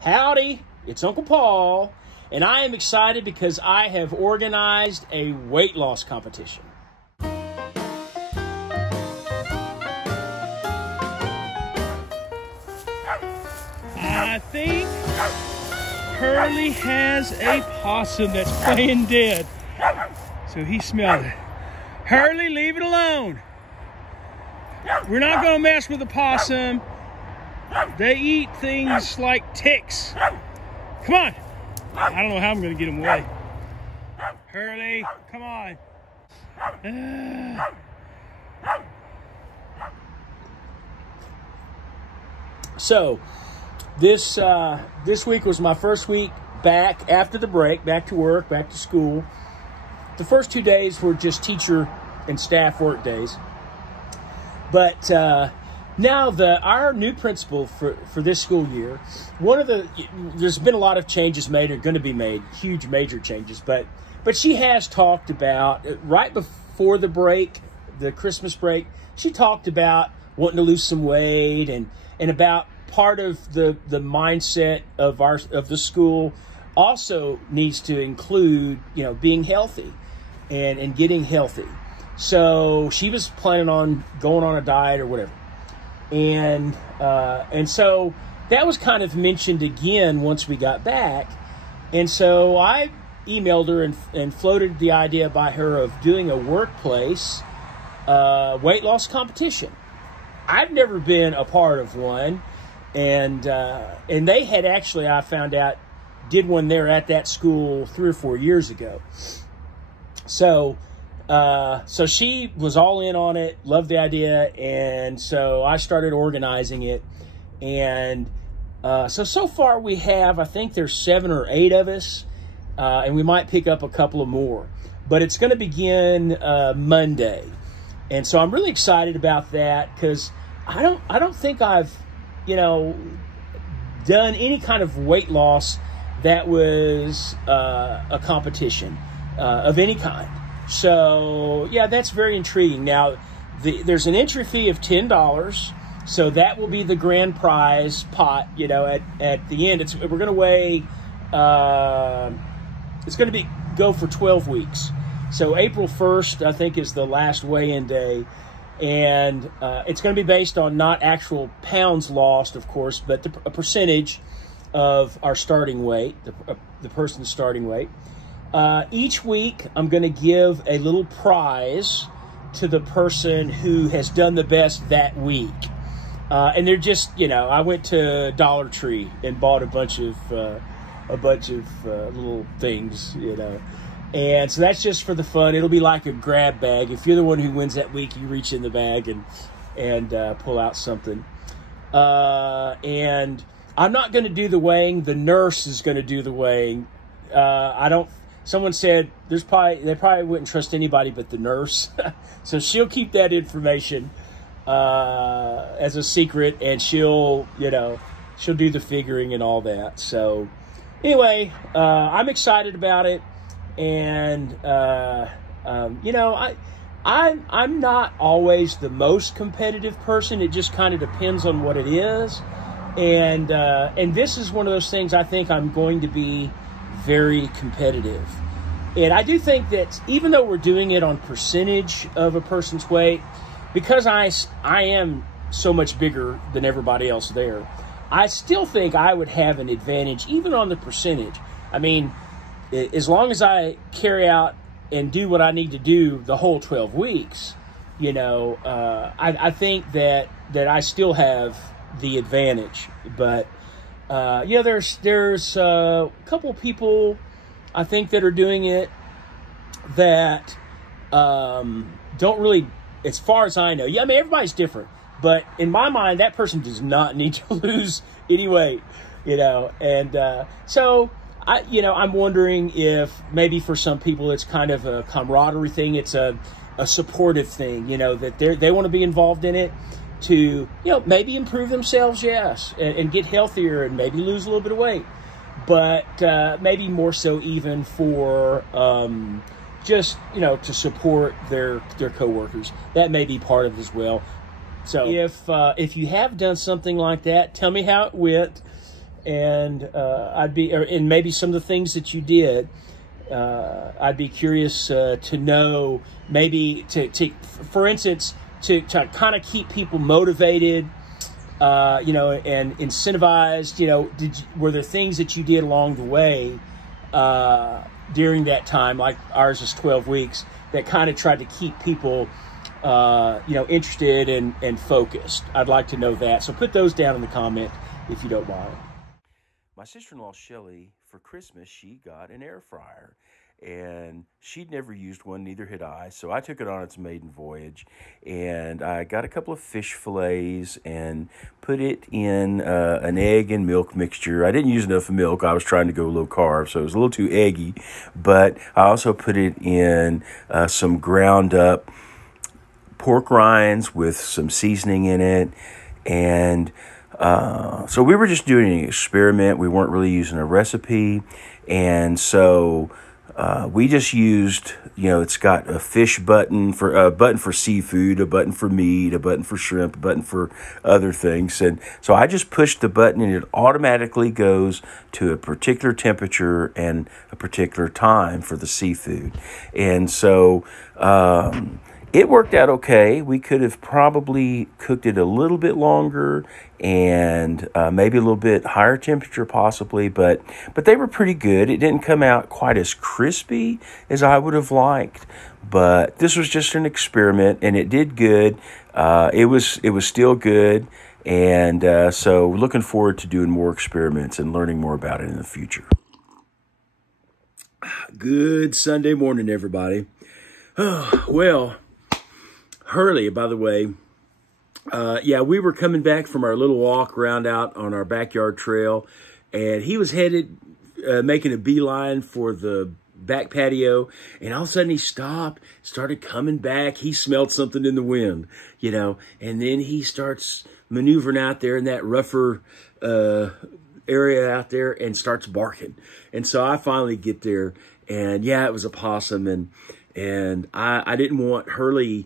Howdy, it's Uncle Paul, and I am excited because I have organized a weight loss competition. I think Hurley has a possum that's playing dead, so he smelled it. Hurley, leave it alone. We're not going to mess with the possum. They eat things like ticks. Come on. I don't know how I'm going to get them away. Hurley, come on. So, this week was my first week back after the break, back to work, back to school. The first 2 days were just teacher and staff work days. But now our new principal for this school year, there's been a lot of changes made, or going to be made, huge major changes, but she has talked about, right before the break, the Christmas break, she talked about wanting to lose some weight and about part of the mindset of the school also needs to include, being healthy and getting healthy. So she was planning on going on a diet or whatever. And so that was kind of mentioned again once we got back. And so I emailed her and floated the idea by her of doing a workplace weight loss competition. I've never been a part of one. And they had actually, I found out, did one there at that school 3 or 4 years ago. So she was all in on it, loved the idea, and so I started organizing it. And so far we have, I think there's 7 or 8 of us, and we might pick up a couple of more. But it's going to begin Monday, and so I'm really excited about that because I don't think I've done any kind of weight loss that was a competition of any kind. So, yeah, that's very intriguing. Now, there's an entry fee of $10, so that will be the grand prize pot, at the end. We're going to weigh, it's going to go for 12 weeks. So April 1st, I think, is the last weigh-in day. And it's going to be based on not actual pounds lost, of course, but a percentage of our starting weight, the person's starting weight. Each week, I'm going to give a little prize to the person who has done the best that week. And they're just, I went to Dollar Tree and bought a bunch of little things, And so that's just for the fun. It'll be like a grab bag. If you're the one who wins that week, you reach in the bag and pull out something. And I'm not going to do the weighing. The nurse is going to do the weighing. Someone said they probably wouldn't trust anybody but the nurse. So she'll keep that information as a secret, and she'll do the figuring and all that. So anyway, I'm excited about it. And, I'm not always the most competitive person. It just kind of depends on what it is. And this is one of those things I think I'm going to be very competitive. And I do think that even though we're doing it on percentage of a person's weight, because I am so much bigger than everybody else there, I still think I would have an advantage even on the percentage. I mean, as long as I carry out and do what I need to do the whole 12 weeks, I think that I still have the advantage. But, there's a couple people I think that are doing it that don't really, as far as I know. Yeah, I mean, everybody's different. But in my mind, that person does not need to lose any weight, And so I'm wondering if maybe for some people it's kind of a camaraderie thing. It's a supportive thing, that they want to be involved in it to, maybe improve themselves, yes, and get healthier and maybe lose a little bit of weight. But maybe more so even for just, to support their coworkers. That may be part of it as well. So if you have done something like that, tell me how it went. and and maybe some of the things that you did. I'd be curious to know, maybe for instance, to kind of keep people motivated, and incentivized. Were there things that you did along the way during that time, like ours is 12 weeks, that kind of tried to keep people, interested and focused? I'd like to know that. So put those down in the comment if you don't mind. My sister-in-law, Shelly, for Christmas, she got an air fryer. And she'd never used one, neither had I. So I took it on its maiden voyage. And I got a couple of fish fillets and put it in an egg and milk mixture. I didn't use enough milk. I was trying to go low carb, so it was a little too eggy. But I also put it in some ground up pork rinds with some seasoning in it. And so we were just doing an experiment. We weren't really using a recipe. And so we just used, it's got a fish button for seafood, a button for meat, a button for shrimp, a button for other things. And so I just pushed the button and it automatically goes to a particular temperature and a particular time for the seafood. And so, it worked out okay. We could have probably cooked it a little bit longer and maybe a little bit higher temperature possibly, but they were pretty good. It didn't come out quite as crispy as I would have liked, but this was just an experiment and it did good. It was still good, and so looking forward to doing more experiments and learning more about it in the future. Good Sunday morning, everybody. Well, Hurley, by the way, we were coming back from our little walk around out on our backyard trail, and he was headed, making a beeline for the back patio, and all of a sudden he stopped, started coming back. He smelled something in the wind, and then he starts maneuvering out there in that rougher area out there and starts barking. And so I finally get there, and it was a possum, and I didn't want Hurley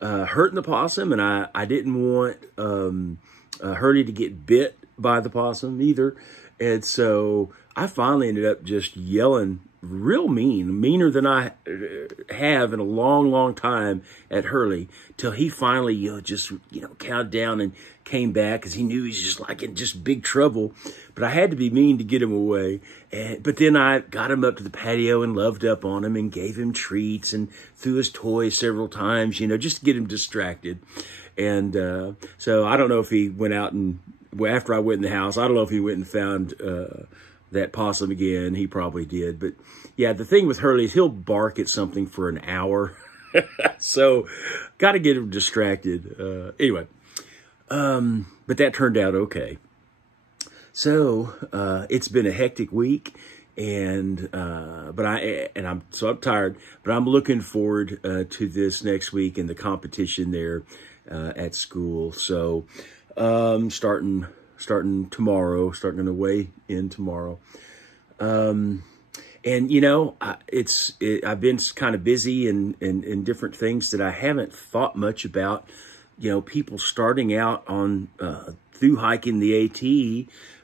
hurting the possum, and I didn't want Hurley to get bit by the possum either. And so I finally ended up just yelling real meaner than I have in a long, long time at Hurley, till he finally, counted down and came back, because he knew he was just like in just big trouble. But I had to be mean to get him away. But then I got him up to the patio and loved up on him and gave him treats and threw his toys several times, just to get him distracted. And so I don't know if he went out and, after I went in the house, I don't know if he went and found that possum again. He probably did. But the thing with Hurley is he'll bark at something for an hour. So got to get him distracted. Anyway, but that turned out okay. So it's been a hectic week, and I'm tired, but I'm looking forward to this next week and the competition there at school. So starting tomorrow, starting to weigh in tomorrow. And I've been kind of busy in different things that I haven't thought much about. People starting out on through hiking the AT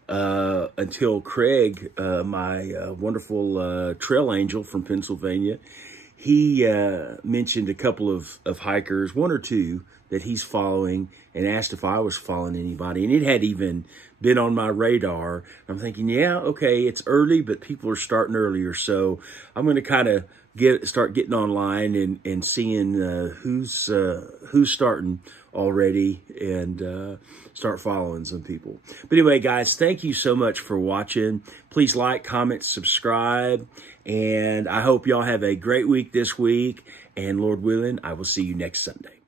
until Craig, my wonderful trail angel from Pennsylvania, he mentioned a couple of hikers, one or two that he's following, and asked if I was following anybody. And it had even been on my radar. I'm thinking, okay, it's early, but people are starting earlier. So I'm going to kind of start getting online and seeing who's starting already, and start following some people. But anyway, guys, thank you so much for watching. Please like, comment, subscribe, and I hope y'all have a great week this week. And Lord willing, I will see you next Sunday.